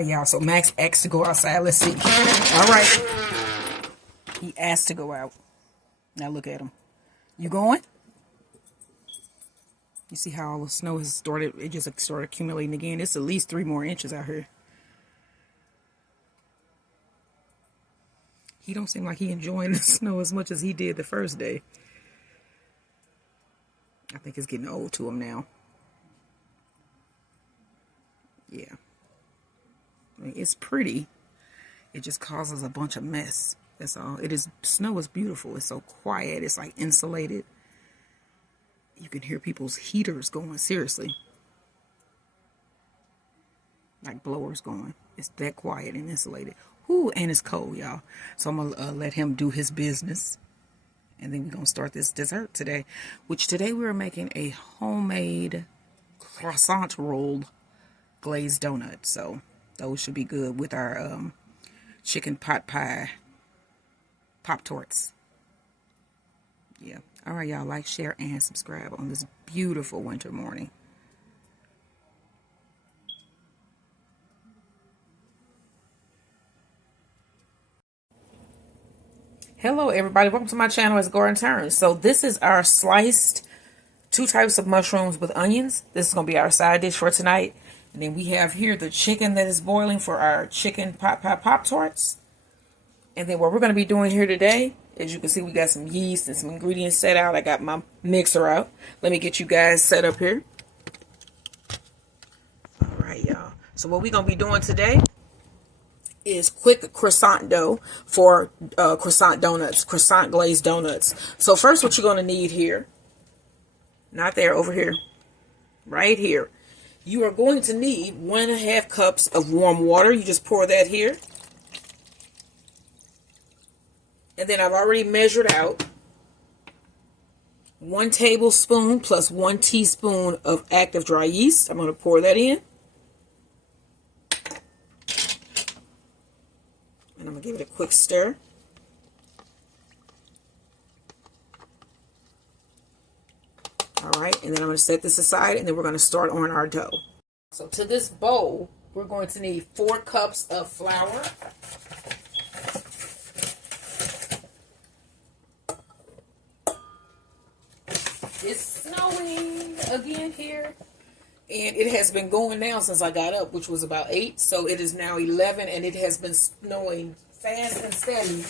right, y'all. So Max asked to go outside. Let's see. All right. He asked to go out. Now look at him. You going? You see how all the snow has started? It just started accumulating again. It's at least 3 more inches out here. He don't seem like he enjoying the snow as much as he did the first day. I think it's getting old to him now. Yeah. I mean, it's pretty. It just causes a bunch of mess. That's all. It is. Snow is beautiful. It's so quiet. It's like insulated. You can hear people's heaters going, seriously. Like blowers going. It's that quiet and insulated. Ooh, and it's cold, y'all. So I'm going to let him do his business. And then we're going to start this dessert today. Which today we're making a homemade croissant rolled glazed donut. So those should be good with our chicken pot pie Pop-Tarts. Yeah. All right, y'all. Like, share, and subscribe on this beautiful winter morning. Hello, everybody. Welcome to my channel. It's Garden Turns. So this is our sliced 2 types of mushrooms with onions. This is going to be our side dish for tonight. And then we have here the chicken that is boiling for our chicken pot pie Pop-Tarts. And then what we're going to be doing here today, as you can see, we got some yeast and some ingredients set out. I got my mixer out. Let me get you guys set up here. All right, y'all. So what we're going to be doing today is quick croissant dough for croissant donuts, croissant glazed donuts. So first what you're going to need here, not there, over here, right here. You are going to need 1.5 cups of warm water. You just pour that here. And then I've already measured out 1 tablespoon plus 1 teaspoon of active dry yeast. I'm going to pour that in. And I'm going to give it a quick stir. All right, and then I'm going to set this aside, and then we're going to start on our dough. So to this bowl, we're going to need 4 cups of flour. It's snowing again here, and it has been going down since I got up, which was about 8. So it is now 11, and it has been snowing fast and steady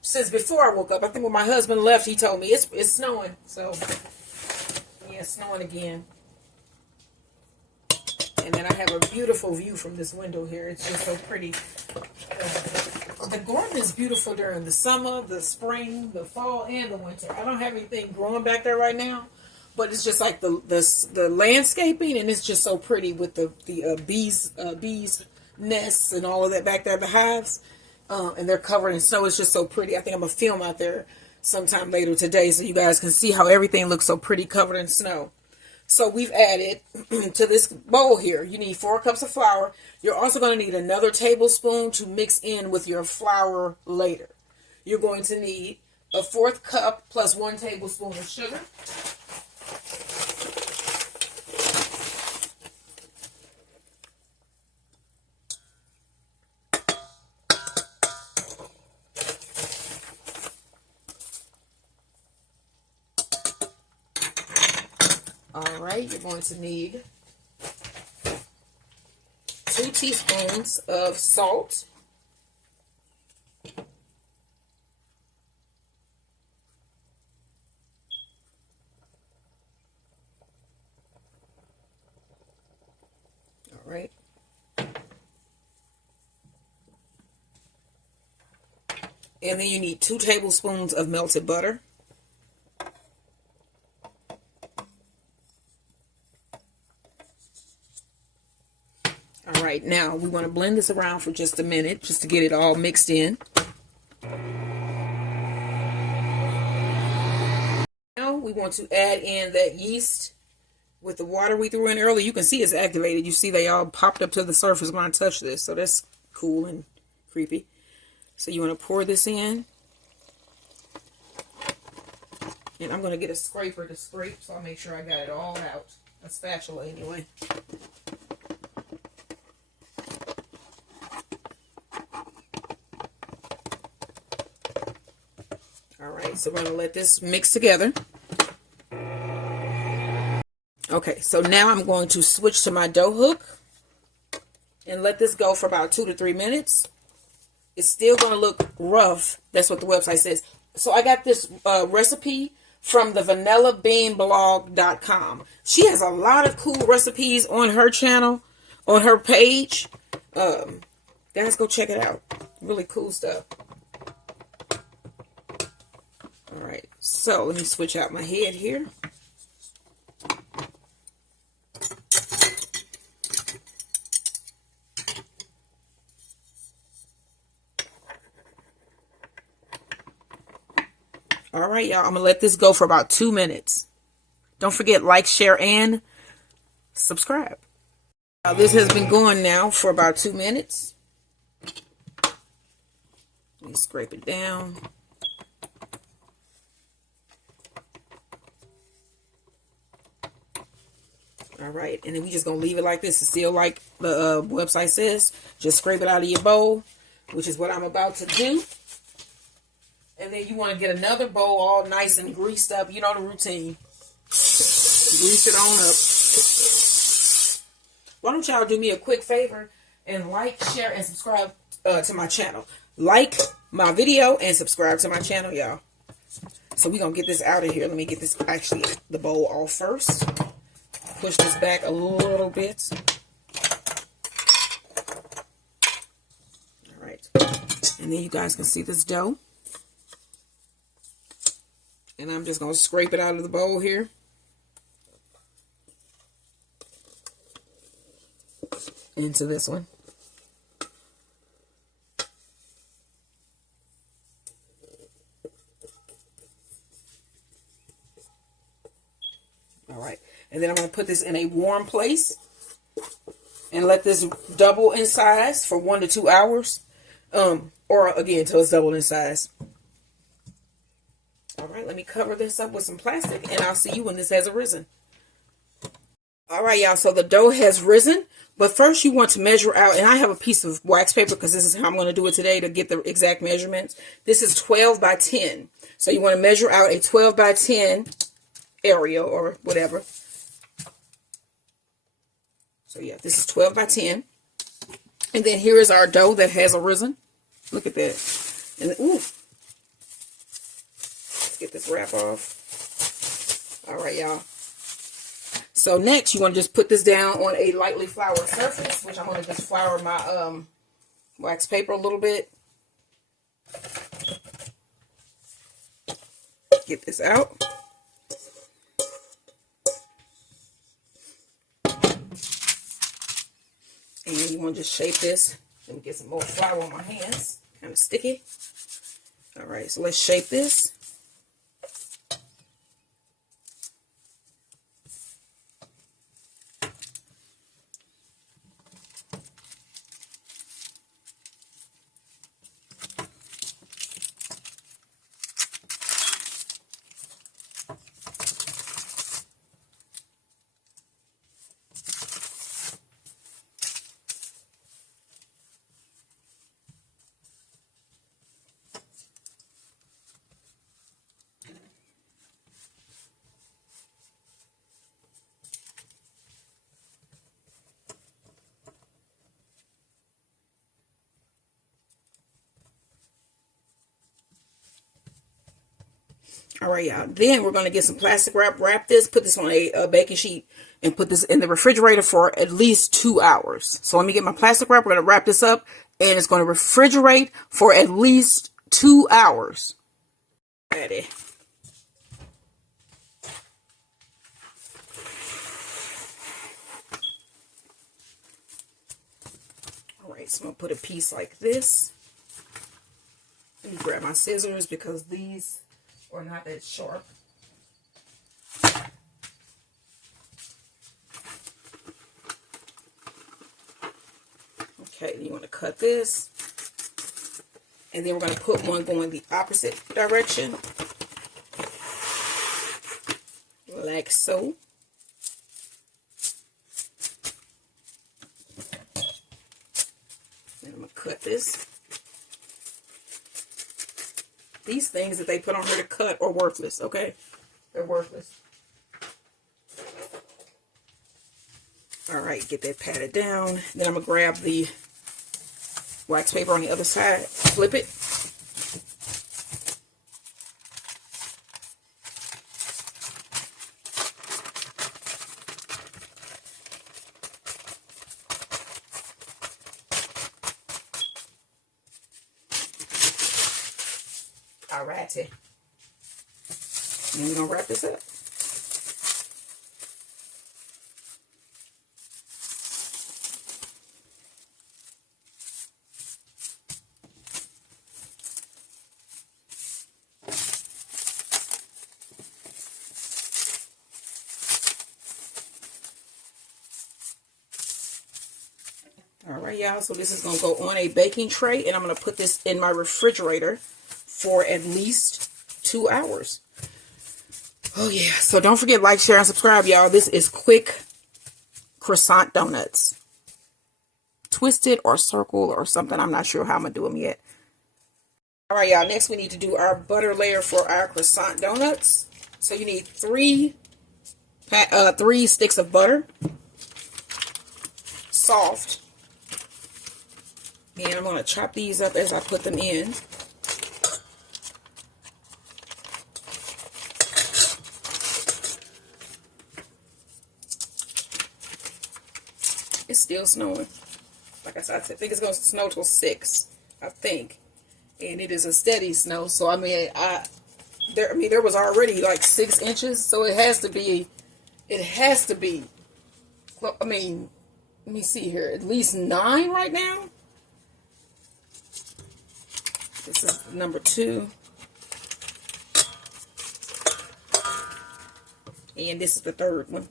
since before I woke up. I think when my husband left, he told me it's snowing. So yeah, it's snowing again. And then I have a beautiful view from this window here. It's just so pretty. The garden is beautiful during the summer, the spring, the fall, and the winter. I don't have anything growing back there right now, but it's just like the landscaping, and it's just so pretty with the bees nests and all of that back there, the hives, and they're covered in snow. It's just so pretty. I think I'm gonna film out there sometime later today so you guys can see how everything looks so pretty covered in snow. So we've added to this bowl here, you need 4 cups of flour. You're also going to need another tablespoon to mix in with your flour later. You're going to need a 1/4 cup plus 1 tablespoon of sugar. All right, you're going to need 2 teaspoons of salt. All right. And then you need 2 tablespoons of melted butter. All right, now we want to blend this around for just a minute, just to get it all mixed in. Now we want to add in that yeast with the water we threw in earlier. You can see it's activated. You see they all popped up to the surface when I touch this, so that's cool and creepy. So you want to pour this in. And I'm going to get a scraper to scrape, so I'll make sure I got it all out. A spatula anyway. So we're going to let this mix together. Okay, so now I'm going to switch to my dough hook and let this go for about 2 to 3 minutes. It's still going to look rough. That's what the website says. So I got this recipe from the vanillabeanblog.com. She has a lot of cool recipes on her channel, on her page. Guys, go check it out. Really cool stuff. All right, so let me switch out my head here. All right, y'all, I'm going to let this go for about 2 minutes. Don't forget, like, share, and subscribe. Now, this has been going now for about 2 minutes. Let me scrape it down. All right, and then we just going to leave it like this. It's still like the website says. Just scrape it out of your bowl, which is what I'm about to do. And then you want to get another bowl all nice and greased up. You know the routine. Grease it on up. Why don't y'all do me a quick favor and like, share, and subscribe to my channel. Like my video and subscribe to my channel, y'all. So we're going to get this out of here. Let me get this, actually, the bowl off first. Push this back a little bit. All right. And then you guys can see this dough. And I'm just going to scrape it out of the bowl here. Into this one. All right. And then I'm going to put this in a warm place and let this double in size for 1 to 2 hours. Or again, until it's doubled in size. All right, let me cover this up with some plastic, and I'll see you when this has arisen. All right, y'all, so the dough has risen, but first you want to measure out, and I have a piece of wax paper because this is how I'm going to do it today to get the exact measurements. This is 12 by 10. So you want to measure out a 12 by 10 area or whatever. So yeah, this is 12 by 10. And then here is our dough that has arisen. Look at that. And ooh. Get this wrap off. All right, y'all. So next, you want to just put this down on a lightly floured surface, which I'm going to just flour my wax paper a little bit. Get this out. And you want to just shape this. Let me get some more flour on my hands. Kind of sticky. All right, so let's shape this. All right, y'all. Then we're going to get some plastic wrap this, put this on a baking sheet, and put this in the refrigerator for at least 2 hours. So let me get my plastic wrap. We're going to wrap this up, and it's going to refrigerate for at least 2 hours. Ready. All right, so I'm going to put a piece like this. Let me grab my scissors because these are not that sharp. Okay, you want to cut this. And then we're going to put one going the opposite direction. Like so. And I'm going to cut this. These things that they put on here to cut are worthless, okay? They're worthless. All right, get that patted down. Then I'm going to grab the wax paper on the other side, flip it. All righty. And we're going to wrap this up. All right, y'all, so this is going to go on a baking tray, and I'm going to put this in my refrigerator for at least 2 hours. Oh, yeah. So don't forget, like, share, and subscribe, y'all. This is quick croissant donuts. Twisted or circle or something. I'm not sure how I'm going to do them yet. All right, y'all. Next, we need to do our butter layer for our croissant donuts. So you need three sticks of butter. Soft. And I'm going to chop these up as I put them in. It's still snowing. Like I said, I think it's going to snow till 6, I think. And it is a steady snow. So, I mean, there was already like 6 inches. So it has to be, I mean, let me see here, at least 9 right now. This is number 2. And this is the 3rd one.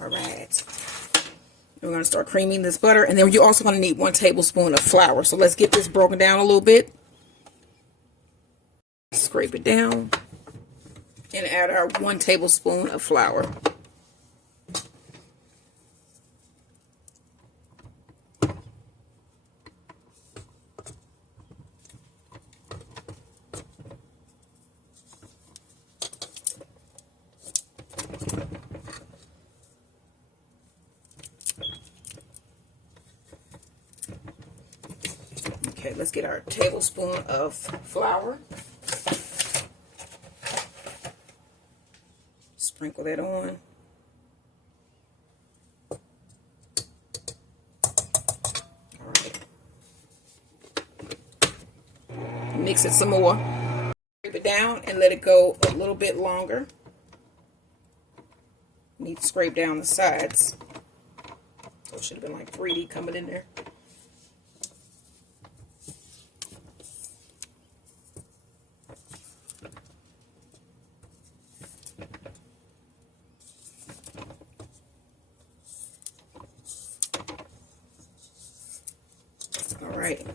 All right. We're going to start creaming this butter. And then you're also going to need 1 tablespoon of flour. So let's get this broken down a little bit. Scrape it down. And add our 1 tablespoon of flour. Okay, let's get our tablespoon of flour. Sprinkle that on. All right. Mix it some more. Scrape it down and let it go a little bit longer. Need to scrape down the sides. So it should have been like 3D coming in there. All right.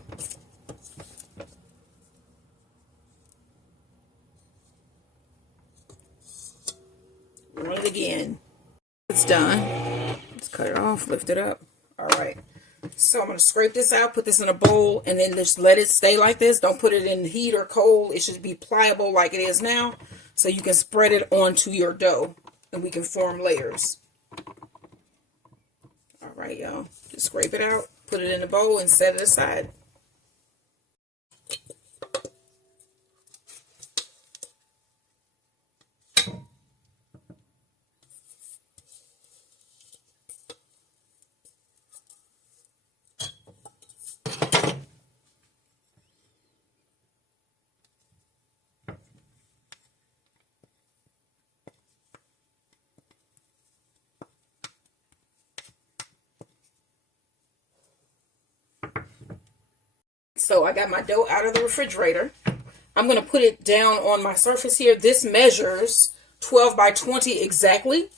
Run it again. It's done. Let's cut it off, lift it up. All right. So I'm going to scrape this out, put this in a bowl, and then just let it stay like this. Don't put it in heat or cold. It should be pliable like it is now, so you can spread it onto your dough, and we can form layers. All right, y'all. Just scrape it out, put it in a bowl, and set it aside. So I got my dough out of the refrigerator. I'm going to put it down on my surface here. This measures 12 by 20 exactly.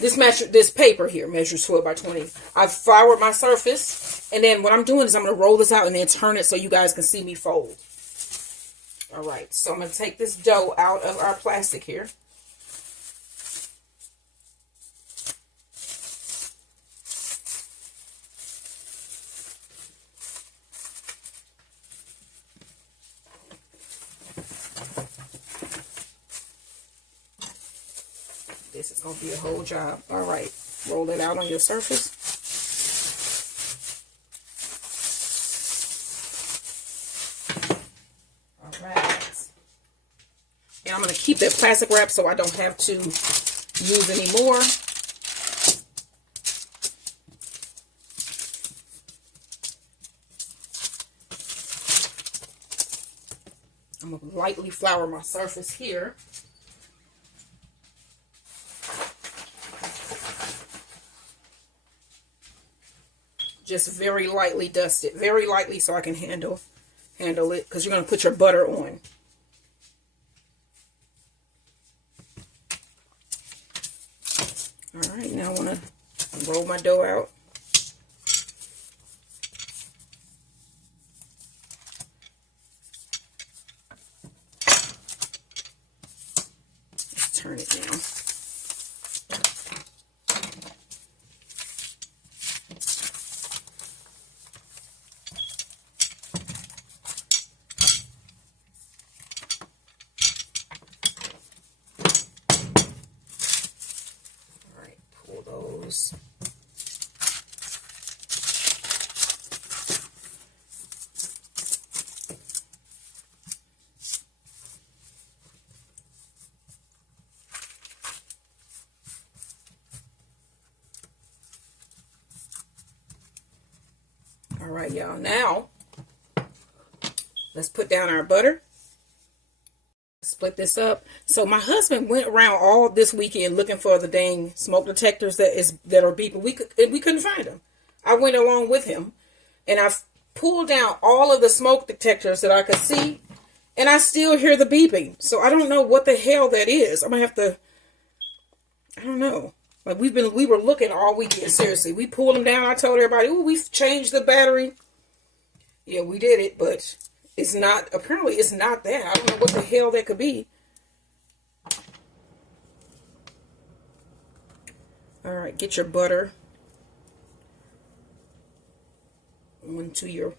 This paper here measures 12 by 20. I've floured my surface. And then what I'm doing is I'm going to roll this out and then turn it so you guys can see me fold. All right, so I'm going to take this dough out of our plastic here. This is going to be a whole job. All right, roll it out on your surface. And I'm going to keep that plastic wrap so I don't have to use any more. I'm going to lightly flour my surface here. Just very lightly dust it. Very lightly so I can handle it, because you're going to put your butter on. All right, now I want to roll my dough out. Let's turn it now. All right, y'all. Now, let's put down our butter. Split this up. So my husband went around all this weekend looking for the dang smoke detectors that are beeping. We couldn't find them. I went along with him, and I pulled down all of the smoke detectors that I could see, and I still hear the beeping. So I don't know what the hell that is. I'm gonna have to. I don't know. Like we were looking all weekend. Seriously, we pulled them down. I told everybody, "Ooh, we've changed the battery." Yeah, we did it, but it's not. Apparently, it's not that. I don't know what the hell that could be. All right, get your butter onto your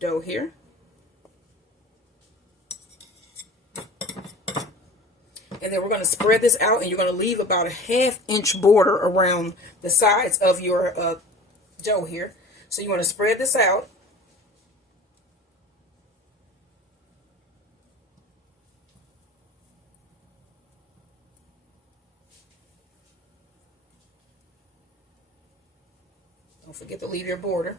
dough here. And then we're going to spread this out, and you're going to leave about a 1/2 inch border around the sides of your dough here. So you want to spread this out. Don't forget to leave your border.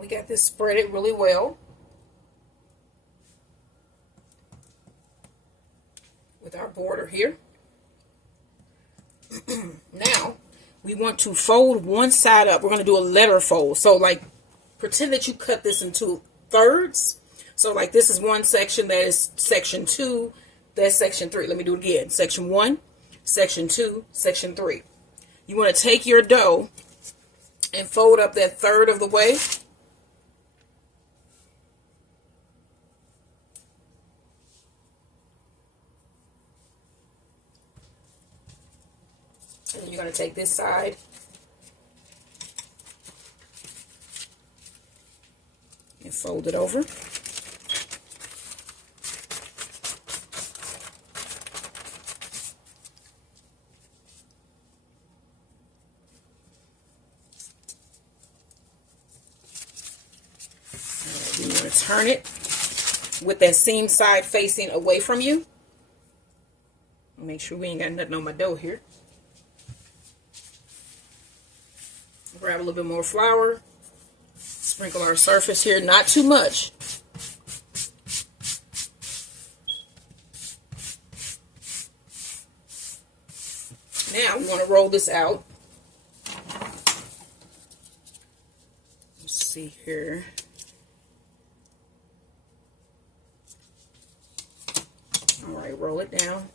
We got this spread it really well with our border here. Now we want to fold one side up. We're going to do a letter fold. So like pretend that you cut this into thirds. So like this is one section, that is section 2, that's section 3. Let me do it again. Section 1, section 2, section 3. You want to take your dough and fold up that third of the way. And then you're going to take this side and fold it over. Then you're going to turn it with that seam side facing away from you. Make sure we ain't got nothing on my dough here. Grab a little bit more flour. Sprinkle our surface here, not too much. Now we want to roll this out. see here. All right, roll it down.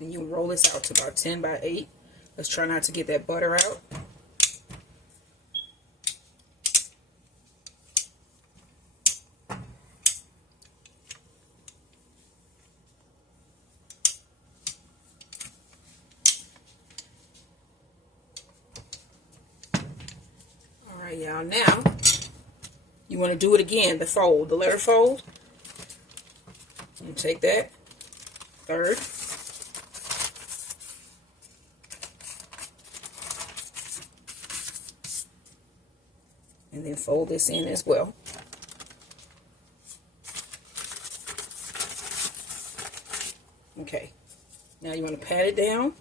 And you roll this out to about 10 by 8. Let's try not to get that butter out. All right, y'all. Now, you want to do it again, the fold, the letter fold. You take that, third. And then fold this in as well. Okay. Now you want to pat it down.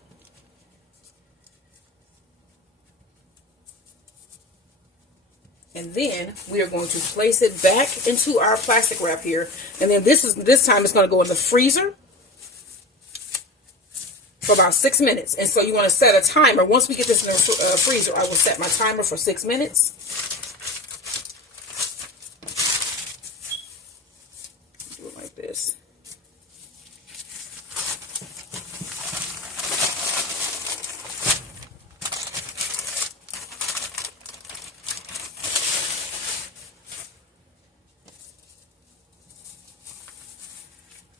And then we are going to place it back into our plastic wrap here. And then this time it's going to go in the freezer for about 6 minutes. And so you want to set a timer. Once we get this in the freezer, I will set my timer for 6 minutes. Do it like this.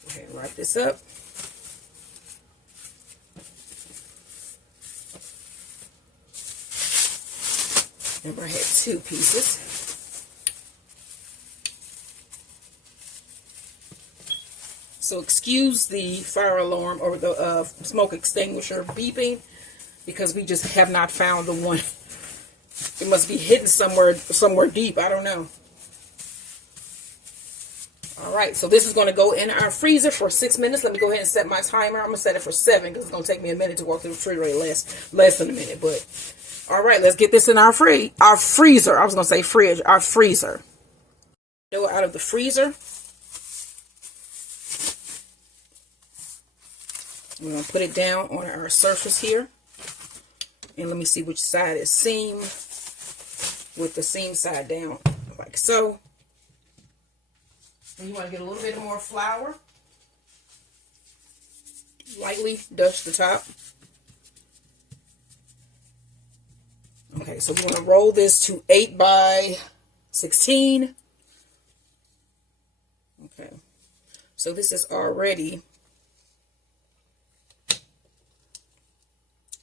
Go ahead and wrap this up. Remember, I had 2 pieces. So excuse the fire alarm or the smoke extinguisher beeping, because we just have not found the one. It must be hidden somewhere deep. I don't know. All right, so this is going to go in our freezer for 6 minutes. Let me go ahead and set my timer. I'm going to set it for 7 because it's going to take me a minute to walk through the refrigerator, less than a minute. But all right, let's get this in our freezer. I was going to say fridge, our freezer. Go out of the freezer. We're going to put it down on our surface here. And let me see which side is seam, with the seam side down, like so. And you want to get a little bit more flour. Lightly dust the top. Okay, so we want to roll this to 8 by 16. Okay, so this is already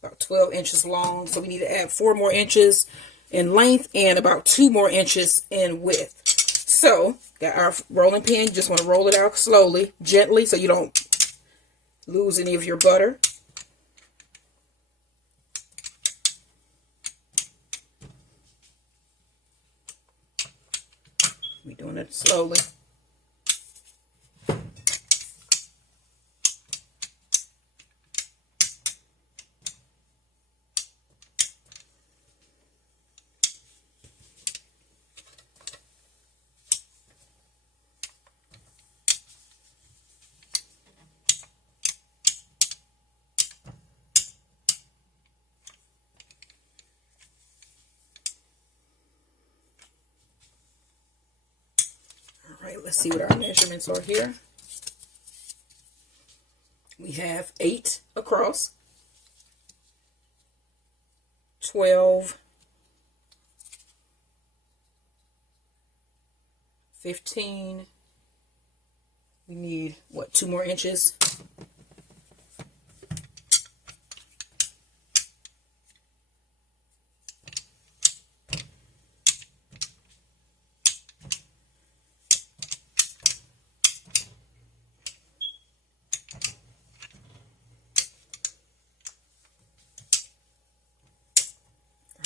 about 12 inches long. So we need to add 4 more inches in length and about 2 more inches in width. So, got our rolling pin. You just want to roll it out slowly, gently, so you don't lose any of your butter. We're doing it slowly. All right, let's see what our measurements are here. We have 8 across, 12, 15. We need, what, 2 more inches?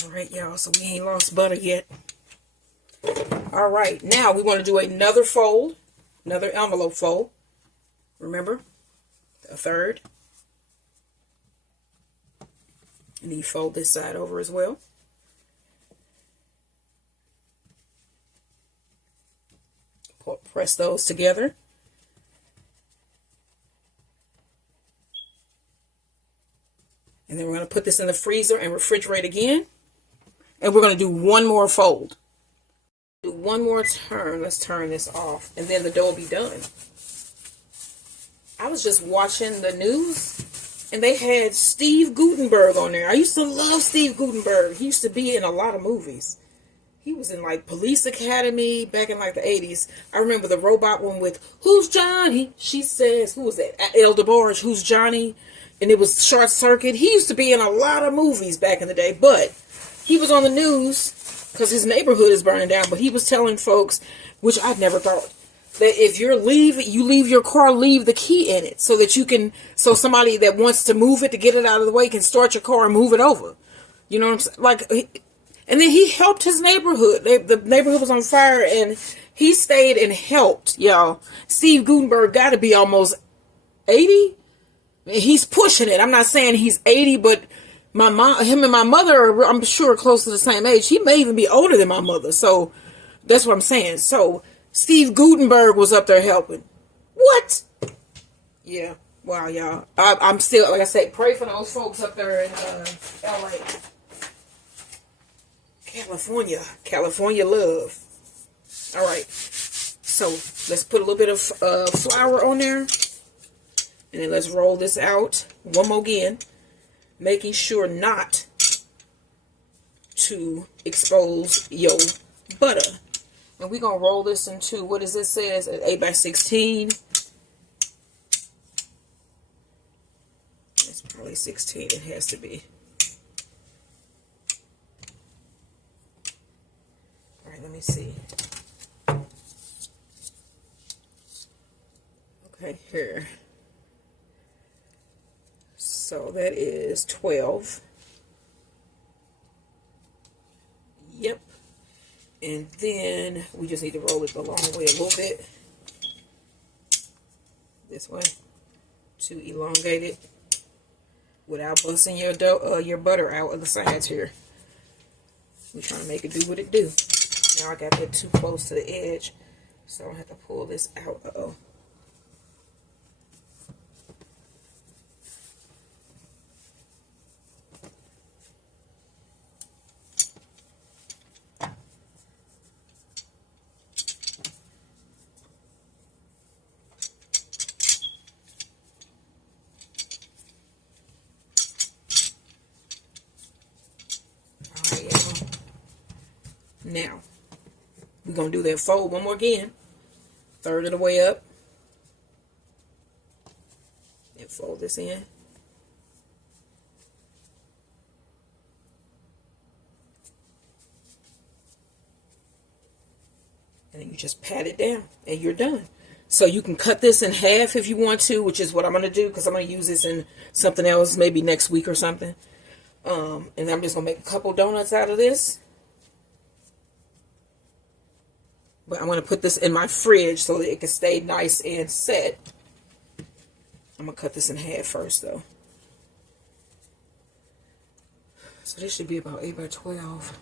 All right, y'all, so we ain't lost butter yet. All right, now we want to do another fold, another envelope fold. Remember, a third. And then you fold this side over as well. Press those together. going to put this in the freezer and refrigerate again. And we're going to do one more fold. Do one more turn. Let's turn this off. And then the dough will be done. I was just watching the news, and they had Steve Guttenberg on there. I used to love Steve Guttenberg. He used to be in a lot of movies. He was in like Police Academy back in like the 80s. I remember the robot one with, "Who's Johnny?" She says, who was that? El DeBarge, "Who's Johnny?" And it was Short Circuit. He used to be in a lot of movies back in the day, but he was on the news because his neighborhood is burning down. But he was telling folks, which I'd never thought, that if you leave your car, leave the key in it so that you can, so somebody that wants to move it to get it out of the way can start your car and move it over. You know what I'm saying? Like, and then he helped his neighborhood. The neighborhood was on fire, and he stayed and helped, y'all. Steve Guttenberg got to be almost 80. He's pushing it. I'm not saying he's 80, but him and my mother are, I'm sure, close to the same age. He may even be older than my mother. So that's what I'm saying. So Steve Guttenberg was up there helping. What? Yeah. Wow, y'all. I'm still, like I said, pray for those folks up there in LA. California love. All right. So let's put a little bit of flour on there. And then let's roll this out one more again. Making sure not to expose your butter. And we're going to roll this into, what does it says? An 8 by 16. It's probably 16. It has to be. All right, let me see. Okay, here. So that is 12. Yep. And then we just need to roll it the long way a little bit. This way. To elongate it without busting your dough, your butter out of the sides here. We're trying to make it do what it do. Now I got that too close to the edge, so I have to pull this out. Uh-oh. Now, we're going to do that fold one more again. Third of the way up. And fold this in. And then you just pat it down and you're done. So you can cut this in half if you want to, which is what I'm going to do because I'm going to use this in something else maybe next week or something. And I'm just going to make a couple donuts out of this. But I'm going to put this in my fridge so that it can stay nice and set. I'm going to cut this in half first, though. So this should be about 8 by 12.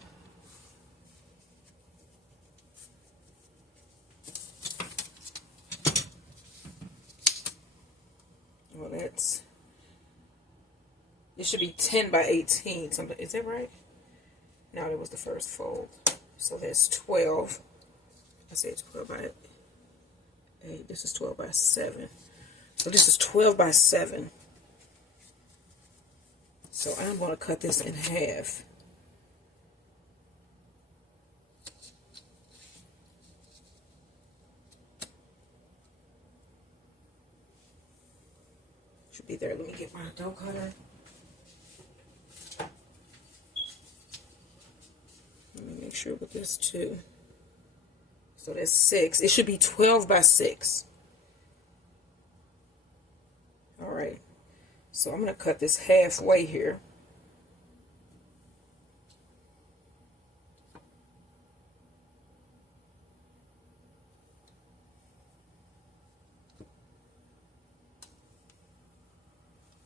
Well, this should be 10 by 18. Something, is that right? No, that was the first fold. So that's 12. I say 12 by 8. This is 12 by 7. So this is 12 by 7. So I'm going to cut this in half. Should be there. Let me get my dough cutter. Let me make sure with this too. So that's 6. It should be 12 by 6. All right. So I'm going to cut this halfway here.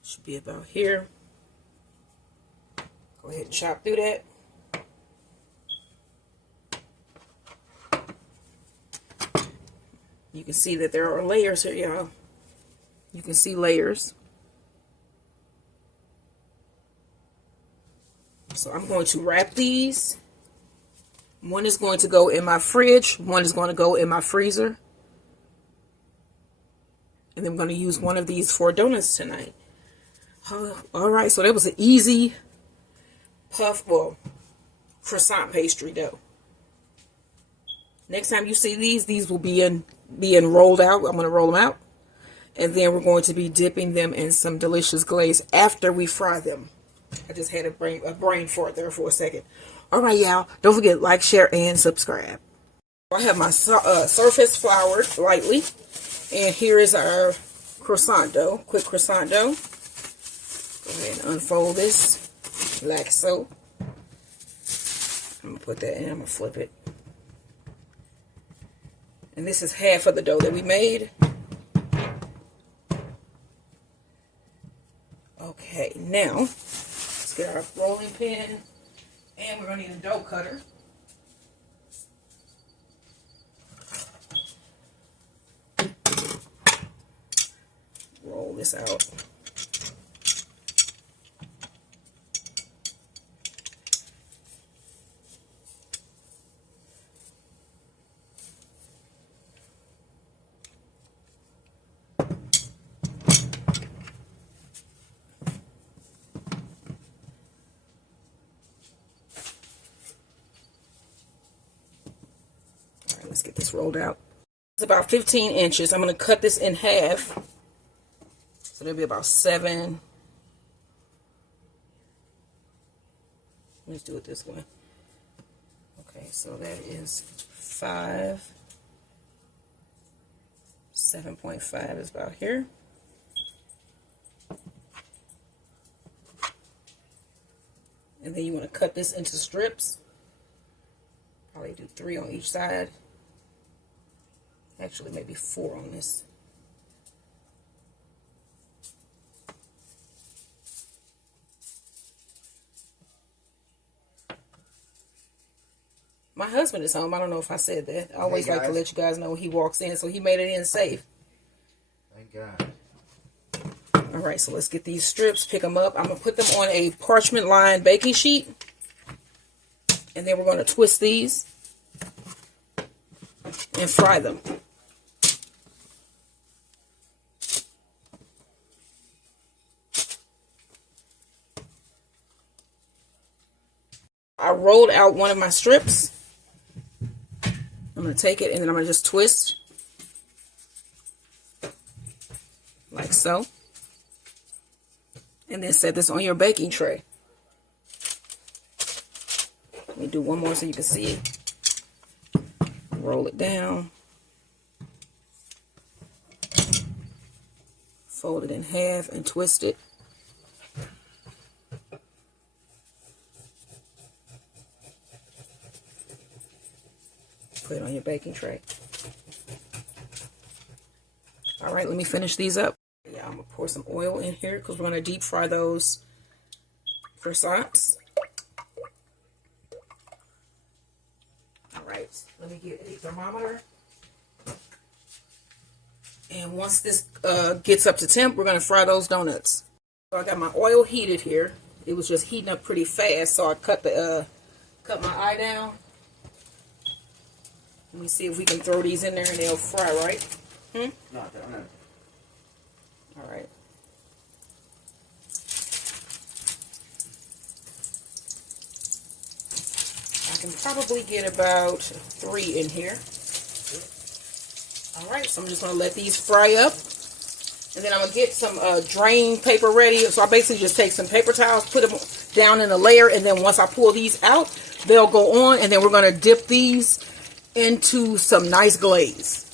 Should be about here. Go ahead and chop through that. You can see that there are layers here, y'all. You can see layers. So I'm going to wrap these. One is going to go in my fridge. One is going to go in my freezer. And then I'm going to use one of these for donuts tonight. All right, so that was an easy croissant pastry dough. Next time you see these will be being rolled out. I'm going to roll them out. And then we're going to be dipping them in some delicious glaze after we fry them. I just had a brain fart there for a second. All right, y'all. Don't forget, like, share, and subscribe. I have my surface floured lightly. And here is our croissant dough. Quick croissant dough. Go ahead and unfold this like so. I'm going to put that in. I'm going to flip it. And this is half of the dough that we made. Okay, now let's get our rolling pin, and we're going to need a dough cutter. Roll this out. Let's get this rolled out. It's about 15 inches. I'm going to cut this in half. So there'll be about 7. Let's do it this way. Okay, so that is 5. 7.5 is about here. And then you want to cut this into strips. Probably do 3 on each side. Actually, maybe 4 on this. My husband is home. I don't know if I said that. I always like to let you guys know when he walks in, so he made it in safe. Thank God. All right, so let's get these strips, pick them up. I'm going to put them on a parchment lined baking sheet. And then we're going to twist these and fry them. I rolled out one of my strips. I'm going to take it and then I'm going to just twist like so. And then set this on your baking tray. Let me do one more so you can see it. Roll it down. Fold it in half and twist it. Put it on your baking tray. All right, let me finish these up. Yeah, I'm going to pour some oil in here because we're going to deep fry those croissants. All right, let me get a thermometer. And once this gets up to temp, we're going to fry those donuts. So I got my oil heated here. It was just heating up pretty fast, so I cut my eye down. Let me see if we can throw these in there and they'll fry, right? Not that one. All right. I can probably get about 3 in here. All right, so I'm just going to let these fry up. And then I'm going to get some drain paper ready. So I basically just take some paper towels, put them down in a layer, and then once I pull these out, they'll go on. And then we're going to dip these into some nice glaze.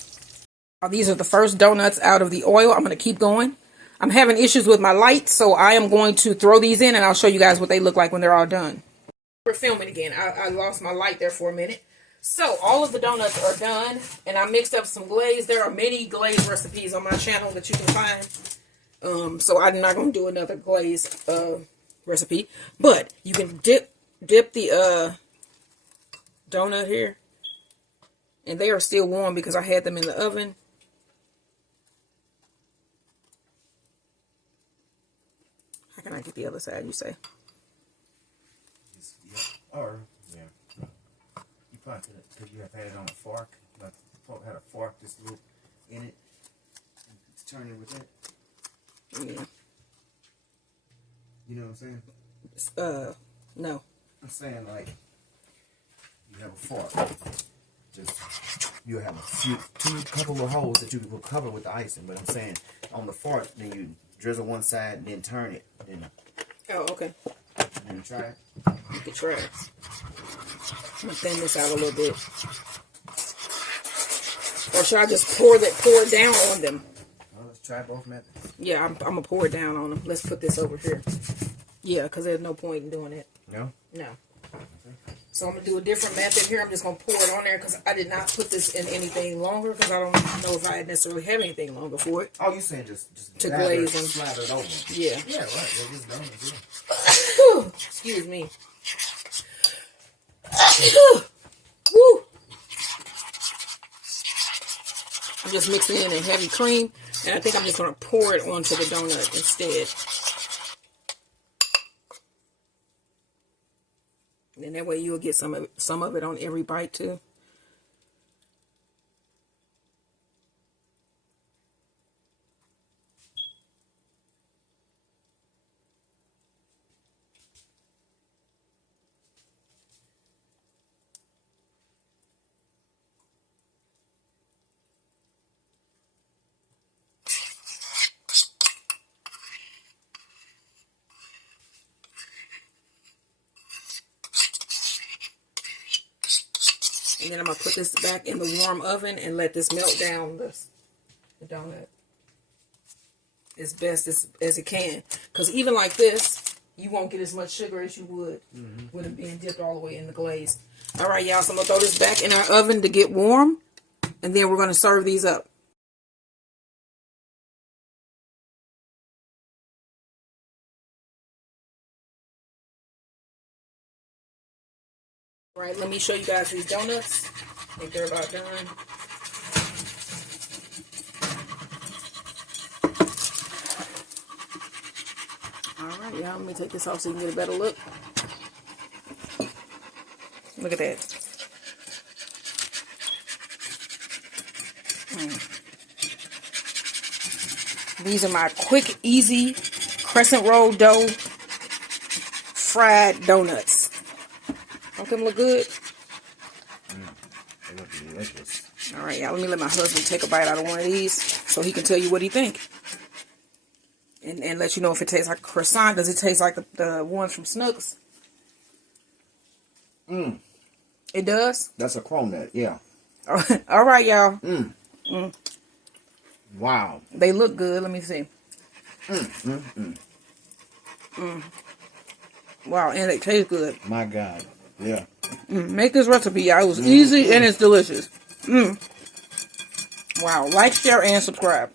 Now, these are the first donuts out of the oil. I'm going to keep going. I'm having issues with my light, so I am going to throw these in, and I'll show you guys what they look like when they're all done. We're filming again. I lost my light there for a minute. So all of the donuts are done, and I mixed up some glaze. There are many glaze recipes on my channel that you can find. So I'm not going to do another glaze recipe, but you can dip the donut here, and they are still warm because I had them in the oven. How can I get the other side, you say? He's Or, yeah. You probably could have, because you have had it on a fork. Like, had a fork, this little in it. Turn it with it. Yeah. You know what I'm saying? No. I'm saying, like, you have a fork. Just, you have a couple of holes that you can cover with the icing. But I'm saying, on the fork, then you drizzle one side, and then turn it. Then, Oh, okay. then try it. You can try it. I'm gonna thin this out a little bit. Or should I just pour it down on them? Well, let's try both methods. Yeah, I'm gonna pour it down on them. Let's put this over here. Yeah, because there's no point in doing it. No? No. So I'm going to do a different method here. I'm just going to pour it on there because I did not put this in anything longer because I don't know if I necessarily have anything longer for it. Oh, you saying just to glaze and slather it over? Yeah. Yeah, right. Well, just done. Excuse me. Woo. I'm just mixing in a heavy cream, and I think I'm just going to pour it onto the donut instead. And that way you'll get some of it on every bite too. And then I'm going to put this back in the warm oven and let this melt down the donut as best as it can. Because even like this, you won't get as much sugar as you would with it being dipped all the way in the glaze. All right, y'all. So I'm going to throw this back in our oven to get warm. And then we're going to serve these up. All right, let me show you guys these donuts. I think they're about done. All right, y'all, let me take this off so you can get a better look. Look at that. These are my quick, easy crescent roll dough fried donuts. Don't them look good? They look delicious. All right, y'all. Let me let my husband take a bite out of one of these so he can tell you what he think. And let you know if it tastes like a croissant. Does it taste like the ones from Snooks? It does? That's a cronut, yeah. All right, y'all. Wow. They look good. Let me see. Wow, and they taste good. My God. Yeah. Make this recipe, y'all. It was easy and it's delicious. Wow. Like, share, and subscribe.